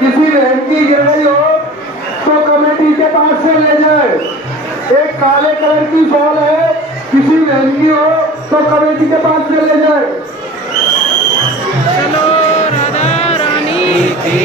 किसी बहन की गिर गई हो तो कमेटी के पास से ले जाए। एक काले कलर की शॉल है, किसी बहन की हो तो कमेटी के पास से ले जाए। चलो राधा रानी की